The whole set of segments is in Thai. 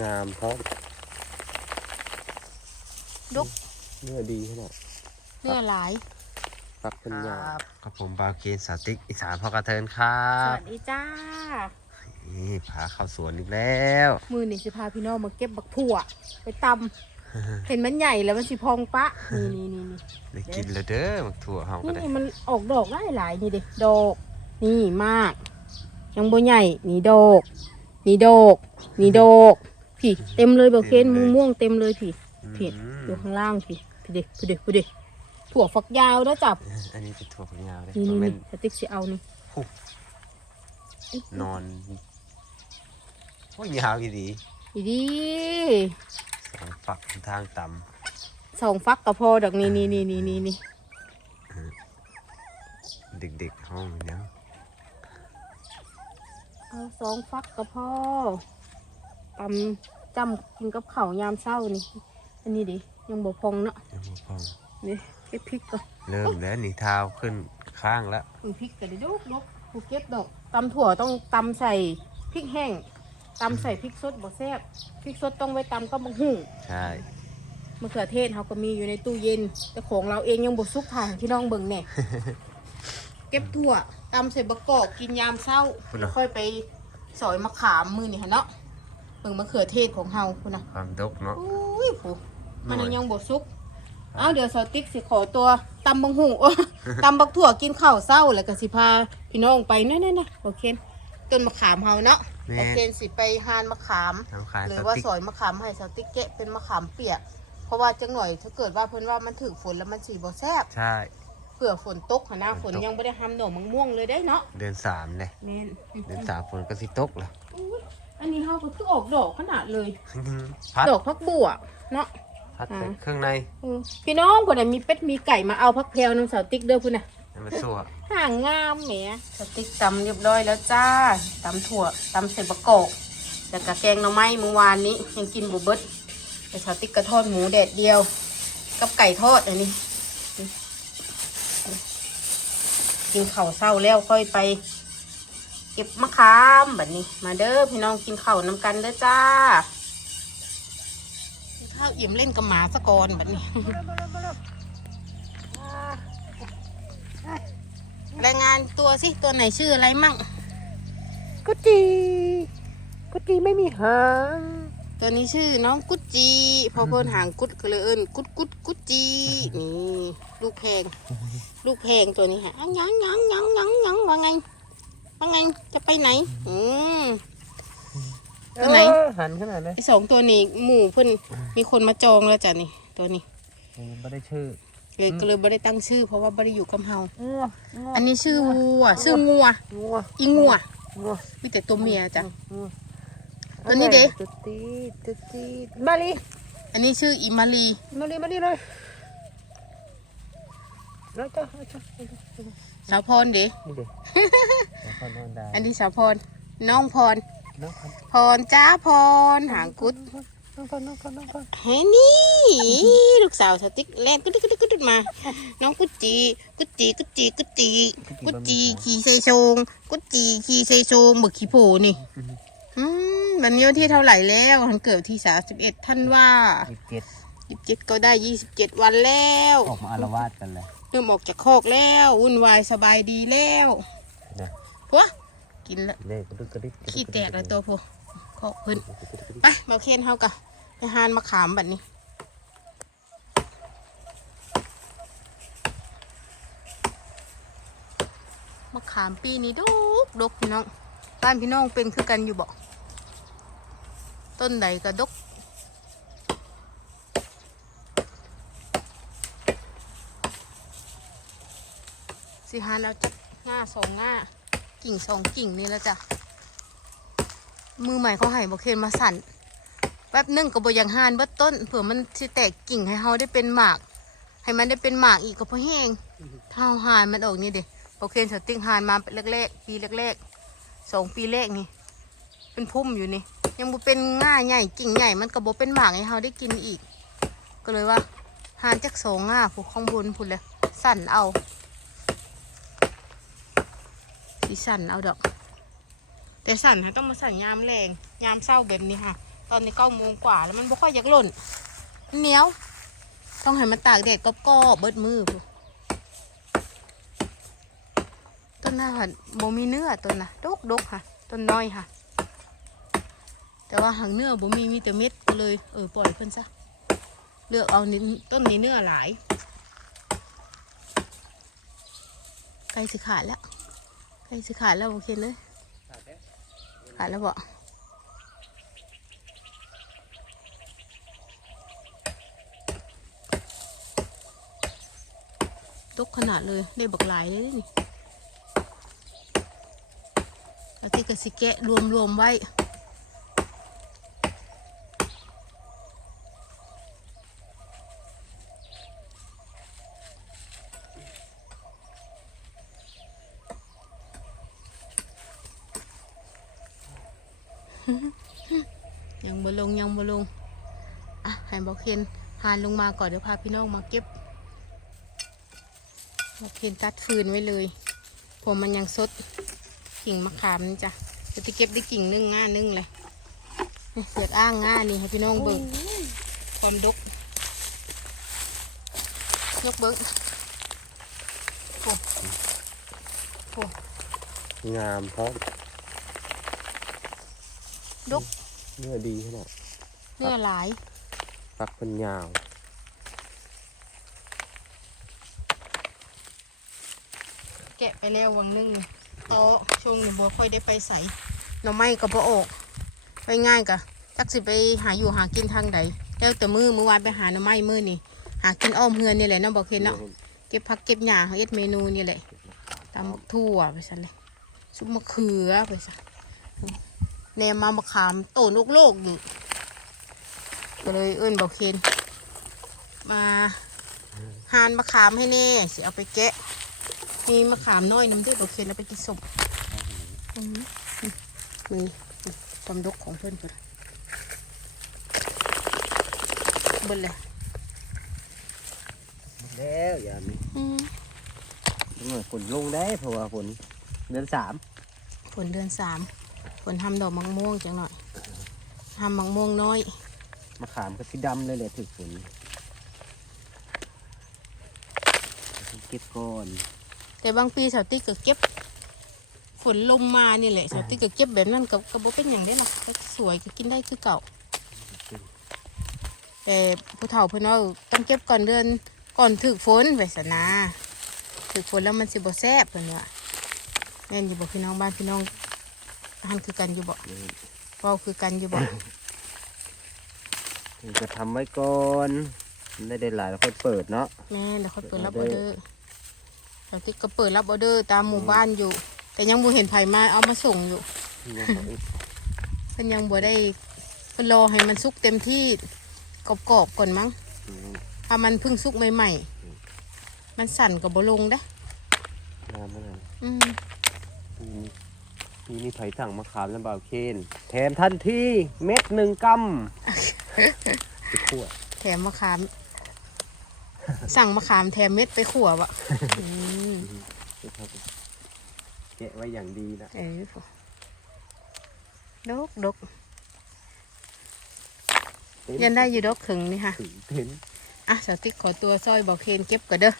งามเพราะดกเนื้อดีขนาดเนื้อหลายปักเป็นยาวครับผมบาวเคนสาวติ๊กอีสานพ่อกระเทินครัสบวัสดีจ้า นี่พาเข้าสวนอีกแล้ว มือนี่สิพาพี่น้องมาเก็บบักถั่ว ไปตำเห็นมันใหญ่แล้วมันสิพองปะ นี่นี่นี่นี่ได้กินแล้วเด้อมักถั่วเฮาก็ได้นี่มันออกดอกได้หลายนี่เด็กดอก นี่มาก ยังบ่ใหญ่ นี่ดอก นี่ดอก นี่ดอก พี่เต็มเลยบอกเคนม่วงม่วงเต็มเลยพี่ผิดอืมอยู่ข้างล่างพี่พี่เด็กพี่เด็กพี่เด็กถั่วฝักยาวแล้วจับ อันนี้เป็นถั่วฝักยาวเลยนี่มันี่นเป็นี่นสติ๊กสิเอานี่นอนโอ้ยยาวอีดีอีดีสองฝักทางต่สองฟักก็พอดอกนี่นี่นี่นี่นี่นี่ำเด็กๆห้องเนี้ยเอาสองฟักก็พอ ตำจำกินกับข้าวยามเช้านี่ อันนี้ดิยังบ่พองเนาะยังบ่พอนี่เก็บพริกก่อนเริ่มแล้วนี่เท้าขึ้นข้างแล้วคุณพริกก็ได้ดกดกผูเก็บดอกตำถั่วต้องตำใส่พริกแห้งตำใส่พริกสดบ่แซ่บพริกสดต้องไว้ตำก็บังหุ่งใช่มะเขือเทศเขาก็มีอยู่ในตู้เย็น แต่ของเราเองยังบดซุกถ่ายที่น้องเบิ่งแน่เก็บถั่วตำใส่บะกอกกินยามเช้าแล้วค่อยไปสอยมะขามมือนี่ฮะเนาะ เบิ่งมะเขือเทศของเฮาคุณนะความดกเนาะอุ้ยผู้มันหน่อยยังบดซุกเอาเดี๋ยวสาวติ๊กสิขอตัวตำบังหูตำบักถั่วกินข้าวเช้าแล้วก็สิพาพี่น้องไปนั่นๆๆโอเคต้นมะขามเฮาเนาะแม่โอเคสิไปหานมะขามทำขายหรืสอว่าติ๊กสอยมะขามให้สาวติ๊กเกะเป็นมะขามเปียกเพราะว่าจังหน่อยถ้าเกิดว่าเพิ่นว่ามันถึกฝนแล้วมันสีบ่แซ่บใช่เผื่อฝนตกหนนะฝนฝนตกยังไม่ได้ทำดอกมะม่วงเลยได้เนาะเดือนสามเลยแม่นเดือนสามฝนก็สิตกแล้วอุ๊ยอั นนี้เฮาก็คือออกดอกขนาดเลย พัดดอกพักบัวเนาะ พัดอ่าไปเครื่องในเออพี่น้องคนไหนมีเป็ดมีไก่มาเอาพักแพรวน้ำสาวติ๊กเด้อพุ่นน่ะให้มันสั่วห่างงามแหมสาวติ๊กตำเรียบร้อยแล้วจ้าตำถั่วตำใส่บะกอกแล้วก็แกงหน่อไม้เมื่อวานนี้ยังกินบุเบิดแต่สาวติ๊กกระทอดหมูแดดเดียว กับไก่ทอดอันนี้ กินข้าวเศร้าแล้วค่อยไป เก็บมะขามแบบนี้ มาเด้อพี่น้องกินข้าวน้ำกันเด้อจ้ากินข้าวอิ่มเล่นกับหมาสะกอนแบบนี้รายงานตัวสิ ตัวไหนชื่ออะไรมั่ง กุจีกุจีไม่มีหางตัวนี้ชื่อน้องกุจจีพอเพิ่นหางกุดก็เลยเอิ้นกุดกุดกุจจีนี่ลูกแพง ลูกแพงตัวนี้ฮะอะยังยังยังยังยังว่าไง ว่าไงจะไปไหน อืมตัวไหน เออหันขนาดเลยไอสองตัวนี้หมู่เพิ่นมีคนมาจองแล้วจ้ะนี่ ตัวนี้ไม่ได้ชื่อเลยก็เลยไม่ได้ตั้งชื่อ เพราะว่าไม่ได้อยู่กับเฮางัวงัวอันนี้ชื่อวัวชื่องัว งัวอีงัวงัวมีแต่ตัวเมียจ้ะ งัวตัวนี้เด้ ตุ๊ดตีดตุ๊ดตีดมาลีอันนี้ชื่ออิมารีมาลีมาลีเลย แล้วจ้ะแล้วจ้ะสาวพรเด้นี่เด็กแล้วก็นอนได้อันนี้สาวพร น้องพร น้องพันพรจ้าพร หางกุดน้องพันน้องพันน้องพันเฮ้ยนี่ ลูกสาวสติ๊กแลนกุดกุดกุดกุดมา น้องกุดจี กุดจี กุดจี กุดจี กุดจีขี่เซโชงกุดจีขี่เซโชงเบิกขี้โผนี่ อืมวันนี้วันที่เท่าไหร่แล้ววันเกิดที่สามสิบเอ็ดท่านว่ายี่สิบเจ็ดยี่สิบเจ็ดก็ได้ยี่สิบเจ็ดวันแล้ว ออกมาอารวาสกันเลย เริ่มออกจากคอกแล้ววุ่นวายสบายดีแล้วนะพัวกินละเล่กระดึกกระดิกขี้แตกเลยตัวพวคอกเพิ่นไปมาเคนเฮากะไปหานมาขามบัดนี้มะขามปีนี้ดกดกพี่น้องบ้านพี่น้องเป็นคือกันอยู่บ่ต้นใดก็ดก สิหาแล้วจักง่าสองง่ากิ่งสองกิ่งนี่แล้วจ้ะ มือใหม่เขาให้บอเคนมาสั่น แป๊บหนึ่งก็บอยังหานเบิดต้นเผื่อมันสิแตกกิ่งให้เขาได้เป็นหมาก ให้มันได้เป็นหมากอีกก็พอแห้งเท่าหานมันออกนี่เด็กบอเคนสติ้งหานมาแรกๆปีแรกๆสองปีแรกนี่ เป็นพุ่มอยู่นี่ ยังบ่เป็นง่าใหญ่กิ่งใหญ่มันก็บ่เป็นหมากให้เขาได้กินอีก ก็เลยว่าหานจักสองง่าผูกข้างบนพุ่นเลยสั่นเอา สีสั่นเอาดอก แต่สั่นฮะต้องมาสั่นยามแรงยามเศร้าแบบนี้ค่ะ ตอนนี้เก้าโมงกว่าแล้วมันบ่ค่อยอยากหล่นมันเหนียว ต้องให้มันตากแดดก็ก็เบิดมือพูต้นน่ะค่ะบ่มีเนื้อต้นน่ะดกดกๆค่ะ ต้นน้อยค่ะ แต่ว่าหางเนื้อบ่มีมีแต่เม็ดก็เลยเออปล่อยเพิ่นซะเลือกเอานี่ต้นนี้เนื้อหลายใกล้สิขาดแล้ว ไอ้สิขาดแล้วโอเคเลยขาดแล้วบ่ตกขนาดเลยได้บักหลายเลยนี่แล้วที่กสิแกะรวมๆไว้ ยังบ่ลงยังบ่ลง อะให้บอกเคนหานลงมาก่อนเดี๋ยวพาพี่น้องมาเก็บบอกเคนตัดฟืนไว้เลยผมมันยังสดกิ่งมะขามนี่จ้ะจะไปเก็บได้กิ่งนึ่งง่านึ่งเลยเสียกอ้างง่านี่ให้พี่น้องเบิ่งความดกยกเบิ่งโอ้โหงามพร้อม ดก เนื้อดีขนาดเนื้อหลายปักเป็นยาวแกะไปแล้ววังนึงโตะช่วงนี้บัวค่อยได้ไปใส่หน่อไม้ก็บ่ออกไปง่ายกะจักสิไปหาอยู่หากินทางใดแล้วแต่มือมือวานไปหาหน่อไม้มือนี่หากินอ้อมเฮือนนี่แหละเนาะบอกเห็นเนาะเก็บผักเก็บหญ้าเฮ็ดเมนูนี่แหละตำทั่วไปซะเลยซุปมะเขือไปซะ แนมมามะขามโตนโลกๆอยู่ก็เลยเอิ้นบอกเคนมาหานมะขามให้แน่สิเอาไปแกะ มีมะขามน้อยน้ำด้วยโอเคแล้วไปกินสมอืมนี่นี่ความดกของเพื่อนเพื่อนเบนเลยแล้วอย่ามีอืมเมื่อฝนลงได้เพราะว่าฝนเดือนสามฝนเดือนสาม ฝนทำดอกมังม่วงจังหน่อยทำมังม่วงน้อยมะขามก็สีดำเลยแหละถึกฝนเก็บก่อน แต่บางปีสาวติ๊กก็เก็บฝนลมมานี่แหละสาวติ๊กก็เก็บแบบนั้นกับกระโบเป็นอย่างได้หรอกก็สวยก็กินได้คือเก่าแต่ผู้เฒ่าเพิ่นเอาต้องเก็บก่อนเดือนก่อนถึกฝนไว้สนาถึกฝนแล้วมันสิบ่แซ่บเพิ่นว่าแม่นอยู่บ่พี่น้องบ้านพี่น้อง หันคือกันอยู่บ่เว้าคือกันอยู่บ่นี่จะทำไว้ก่อนมันได้ได้หลายแล้วค่อยเปิดเนาะแม่นเดี๋ยวค่อยเปิดรับออเดอร์สาวติ๊กก็เปิดรับออเดอร์ตามหมู่บ้านอยู่ แต่ยังบ่เห็นไผมาเอามาส่งอยู่ยังขออีกเพิ่นยังบ่ได้เพิ่นรอให้มันสุกเต็มที่กรอบๆก่อนมั้งอืมถ้ามันเพิ่งสุกใหม่ๆมันสั่นกับบ่ลงเด้องามมากอืม มีมีมีไผ่สั่งมะขามและบ่าวเคนแถมทันทีเม็ดหนึ่งกัมไปคั่วแถมมะขาม สั่งมะขามแถมเม็ดไปขั่ววะอืมแกะไว้อย่างดีนะเออดกดกยันได้อยู่ดอกขึงนี่ค่ะ ถึงเห็นอะสาวติ๊กขอตัวซอยบอกเคนเก็บก่อนเด้อ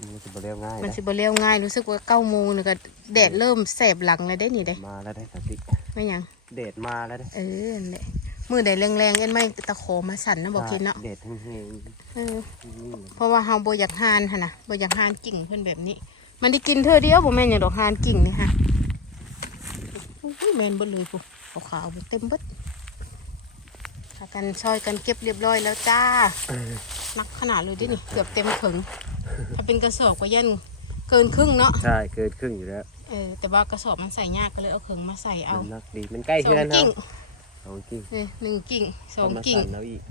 มันจะบ่เรียบง่ายมันนะสิบ่เลี้ยวง่ายรู้สึกว่าเก้าโมงนี่ก็แดดเริ่มแสบหลังเลยได้นี่เด้มาแล้วได้สติไม่หยังเดดมาแล้วได้เออนั่นแหละมือใดแรงๆเอ็นไม่ตะโขมาสั่นนะบอกเคนเนาะเดดทั้งเฮงเออนี่เพราะว่าเฮาบ่อยากหานหั่นน่ะบ่อยากหานกิ่งเพิ่นแบบนี้ มันได้กินเธอเดียวบ่แม่นอย่างดอกหานกิ่งนี่ค่ะอุ้ยแม่นเบิดเลยปุ๊ขาวๆเบิดเต็มเบิด พากันซอยกันเก็บเรียบร้อยแล้วจ้า นักขนาดเลยเดินี่เกือบเต็มถึง ถ้าเป็นกระสอบก็ยันเกินครึ่งเนาะ ใช่เกินครึ่งอยู่แล้ว เออแต่ว่ากระสอบมันใส่ยากก็เลยเอาเขิงมาใส่เอาน้ำหนักดีมันใกล้สอเพื่องนกิ่งสองกิ่งเออหนึ่งกิ่งสองเามากิ่งสั่นแล้วอีก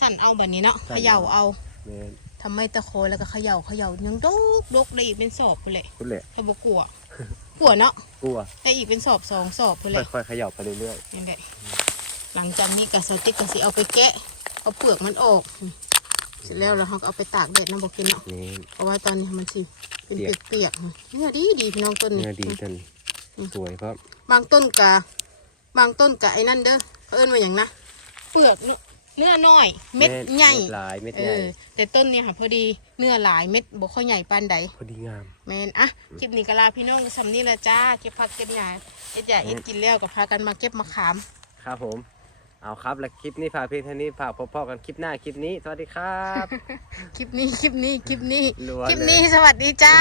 สั่นเอาแบบนี้เนาะสั่เขน ย่าเอาแม่นทำไมตะโคแล้วก็เขย่าเขย่ายังดกดกได้อีกเป็นสอบไปเลยคุณแหละถ้าบกลัวกลัวเนาะกลัวได้อีกเป็นสอบสองสอบไปเลยค่อยๆเขยับไปเรื่อยนี่แหละ หลังจากนี้กะสติ๊กกะสิเอาไปแกะ เอาเปลือกมันออกอืมเสร็จแล้วเราก็เอาไปตากแดดนะบอกกินเนาะๆนี่ เพราะว่าตอนนี้มันสิเป็นเปียกเปียกๆอืมเนี่ยดีดีพี่น้องต้นนี้ เนื้อดีจนสวยเพราะบางต้นกะบางต้นกะไอ้นั่นเด้อเอิ้นว่าอย่างนะเปลือกเนื้อเนื้อน้อย เม็ดใหญ่เม็ดหลายเม็ดเอใหญ่อแต่ต้นเนี่ยค่ะพอดีเนื้อหลายเม็ดบ่ค่อยใหญ่ปานใดพอดีงาม แมนอะคลิปนี้ก็ลาพี่น้องสำนี้ละจ้าเก็บผักเก็บหญ้าเอ็ดหญ้าเอ็ดกินแล้วก็พากันมาเก็บมะขาม ครับผม เอาครับ และคลิปนี้ฝากเพียงเท่านี้ฝากพบพ่อกันคลิปหน้าคลิปนี้ สวัสดีครับ คลิปนี้คลิปนี้คลิปนี้ รัวคลิปเลย นี้สวัสดีจ้า